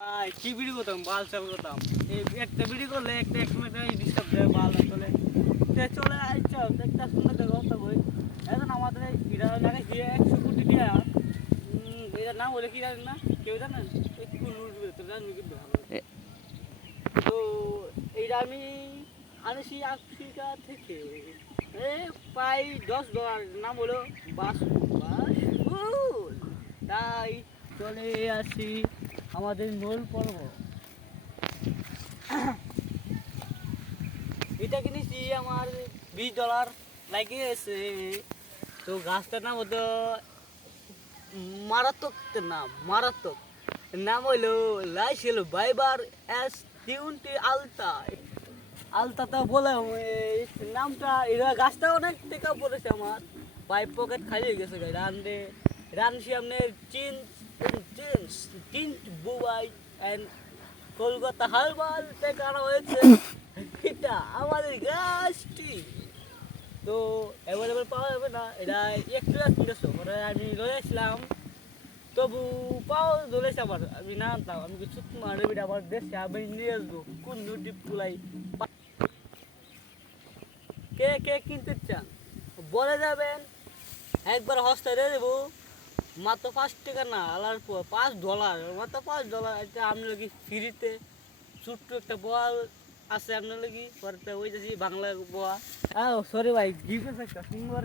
কি বিড়ি করতাম বাল চাল করতাম একটা বিড়ি করলে একটা এক মিনিট ডিস্টার্ব দেয় বাল চলে চলে আসছো একটা সুন্দর ব্যবস্থা করি এখন আমাদের এটা লাগাইছি 100 কোটি টাকা এটার নাম বলে কি জানেন না কেউ জানেন একটু তো জানবি কিন্তু ভালো তো এইটা আমি আনেছি আফ্রিকা থেকে প্রায় $10 নাম হলো বাসফুল তাই চলে আসি আমাদের মূল পর্ব। এটা কিনেছি আমার $20 লাগিয়েছে। তো গাছটার নাম হতো মারাত্মক মারাত্মক নাম হইলো লাইসেল বাইবার এস 20 আলতা আলতাটা বলে নামটা এটা গাছটা অনেক টাকা পড়েছে আমার পাইপ পকেট খালি হয়ে গেছে রানছি আপনার চিন বুবাই অ্যান্ড কলকাতা হারবাল থেকে আনা হয়েছে এটা আমাদের গাছটি। তো অ্যাভেলেবেল পাওয়া যাবে না, এটা একটু মানে আমি ধরেছিলাম তবু পাও ধরেছি আমার আমি না আনতাম আমি কিছু মারবি আমার দেশে আমি নিয়ে আসবো কোন ডিপ কুলাই কে কে কিনতে চান বলে যাবেন একবার হস্তে দিয়ে দেবো মাত্র 5 টাকা না আলার পর $5 মাত্র $5 এটা আপনার কি ফ্রিতে ছোট্ট একটা বল আছে আপনার লাগি পরে ওই যাচ্ছি বাংলা বোয়া সরি ভাই গিফট একটা সুন্দর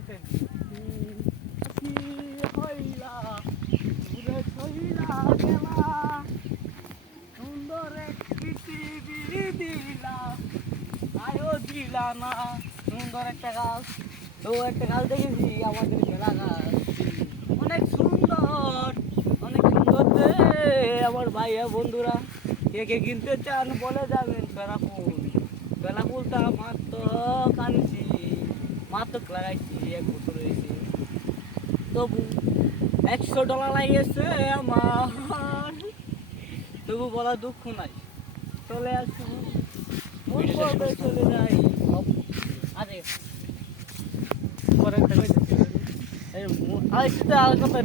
সুন্দর এক পৃথিবী দিলা আয়ো দিলা না সুন্দর একটা গাছ তো একটা গাছ দেখেছি আমাদের ঘেরা গাছ অনেক সুন্দর আমার ভাইয়া বন্ধুরা কে কে কিনতে চান বলে যাবেন বেলা ফুলটা মাত্র কানছি মাত্র লাগাইছি 1 বছর হয়েছে তবু $100 লাগিয়েছে আমার তবু বলা দুঃখ নাই চলে আসুন চলে যাই আরে পরে আরেকটা কথা